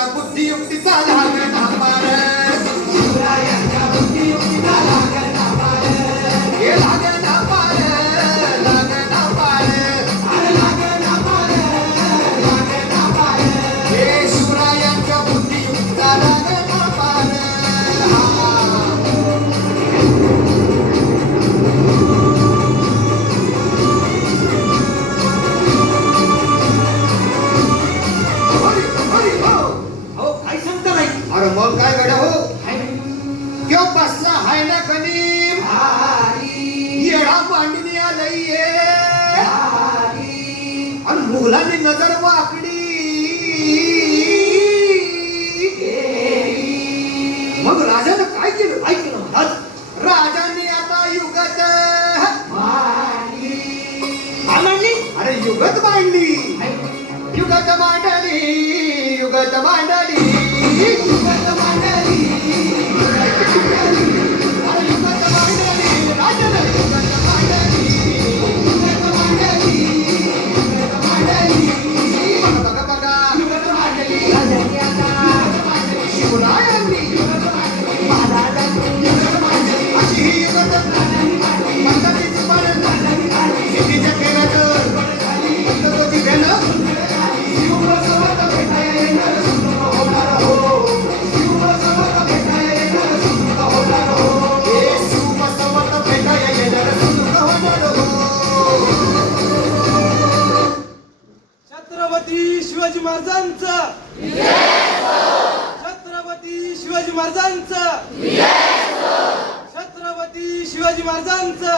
शिवरायांच्या बुद्धियुक्तीचा लागला पार, शिवरायांच्या बुद्धियुक्तीचा लागला पार, हे लागला पार, लागला पार, लागला पार, लागला पार. हे शिवरायांच्या बुद्धियुक्तीचा लागला पार. हरी हरी हो. अहो काय सांगता नाही. अरे मग काय गड्या हो, हाय. क्यों बसला हाय ना कनी हारी, येडा मांडणी आलंय हारी. आणि मुघलांनी नजर वाकडी, मग राजानं काय केलं? ऐकलं महाराज. राजांनी आता युगत मांडली. अरे युगत मांडली, हाय. युगत मांडली, युगत मांडली, युगत मांडली. अरे युगत मांडली, राजानं युगत मांडली. युगत मांडली. युगत मांडली. बघा बघा बघा, युगत मांडली. राजांनी आता शिवरायांनी महाराजांनी युगत मांडली. अशी ही युगत पद्धतीची पालन, शेतीच्या खेळात पद्धतीची भेनं, शिवसमत भेटायला येणार सुख होणार हो. शिवसमत भेटायला येणार सुख होणार हो. हे शिवबसवत भेटाया येणार सुख होणार हो. छत्रपती शिवाजी महाराजांचा, छत्रपती शिवाजी महाराजांचा, छत्रपती शिवाजी महाराजांचा.